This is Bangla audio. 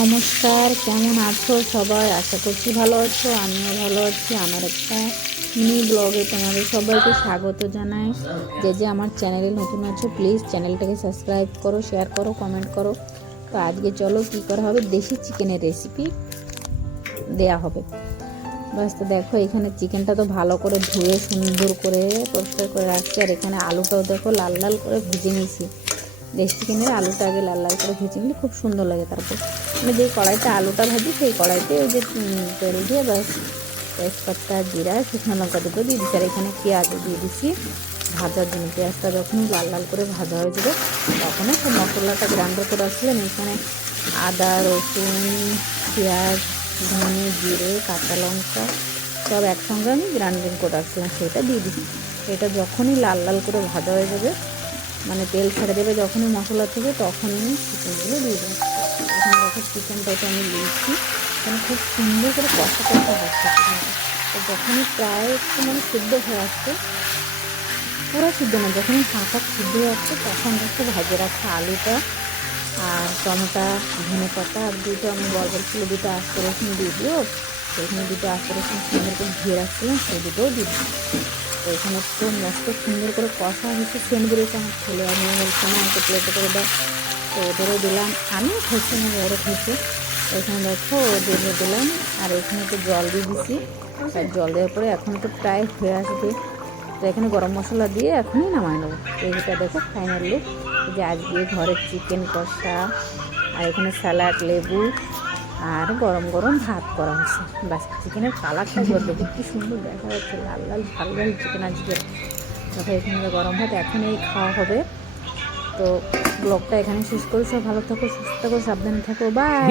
নমস্কার, কেমন আছো সবাই? আশা করছি ভালো আছো। আমিও ভালো আছি। আমার একটা মিনি ব্লগে তোমাদের সবাইকে স্বাগত জানাই। যে যে আমার চ্যানেলে নতুন আছো প্লিজ চ্যানেলটাকে সাবস্ক্রাইব করো, শেয়ার করো, কমেন্ট করো। তো আজকে চলো কী করা হবে, দেশি চিকেনের রেসিপি দেয়া হবে। বাস, তো দেখো এখানে চিকেনটা তো ভালো করে ধুয়ে সুন্দর করে পরিষ্কার করে রাখছি। আর এখানে আলুটাও দেখো লাল লাল করে ভেজে নিয়েছি। দেশি চিকেনের আলুটা আগে লাল লাল করে ভেজে নিলে খুব সুন্দর লাগে। তারপর আমি যেই কড়াইতে আলুটা ভাজি সেই কড়াইতে ওই যে তেল দিয়ে বাস তেজপাতা, জিরা, শুকনো লঙ্কা দুটো দিয়ে দিচ্ছি। আর এখানে পেঁয়াজও দিয়ে দিচ্ছি ভাজার জন্য। পেঁয়াজটা যখন লাল লাল করে ভাজা হয়ে যাবে তখন সব মশলাটা গ্রাইন্ডার করে আসছিলাম। এখানে আদা, রসুন, পেঁয়াজ, ধনে, জিরে, কাঁচা লঙ্কা সব একসঙ্গে আমি গ্রাইন্ডিং করে রাখছিলাম, সেটা দিয়ে দিচ্ছি। এটা যখনই লাল লাল করে ভাজা হয়ে যাবে, মানে তেল ছেড়ে দেবে যখনই মশলা থেকে, তখনই চিকেনগুলো দিয়ে দেবো। এখানে দেখো চিকেনটাকে আমি দিয়েছি। এখানে খুব সুন্দর করে কষা কষা হচ্ছে চিকেনটা। তো যখনই প্রায় একটু মানে সিদ্ধ হয়ে আসছে, পুরো সিদ্ধ না, যখনই হালকা সিদ্ধ হয়ে আসছে তখন দেখো ভেজে রাখা আলুটা আর টমেটো, ধনে পাতা আর দুটো আমি বলছিল দুটো আস্ত রসুন দিয়ে দিও। তো এখানে দুটো আস্ত রসুন সুন্দর করে ধুয়ে রাখছিলাম, সেই দুটোও দিয়ে দিই। তো এখানে তো মস্ত সুন্দর করে কষা হয়েছে, সেন্ট বেরিয়েছে। আমার ছেলে আর মেয়ে বলছে না আমাকে প্লেটে করে দাও, তো ওদেরও দিলাম। আমিও খেয়েছি, আমার বড়ো খেয়েছে। তো এখানে দেখো ওদেরও দিলাম। আর এখানে তো জল দিয়ে দিছি। আর জল দেওয়ার পরে এখন তো প্রায় হয়ে আসবে। তো এখানে গরম মশলা দিয়ে এখনই নামাই নেবো। তো এইটা দেখো ফাইনাল লুক, যে আজকে ঘরের চিকেন কষা আর এখানে স্যালাড, লেবু আর গরম গরম ভাত করা হয়েছে। বাস, চিকেনের কালারটা একবার দেখো কি সুন্দর দেখা যাচ্ছে, লাল লাল ঝাল ঝাল চিকেন আজকে। দেখো এখানে গরম ভাত এখন এই খাওয়া হবে। তো ব্লগটা এখানে শেষ করি। সব ভালো থাকো, সুস্থ থাকো, সাবধানে থাকো, বাই।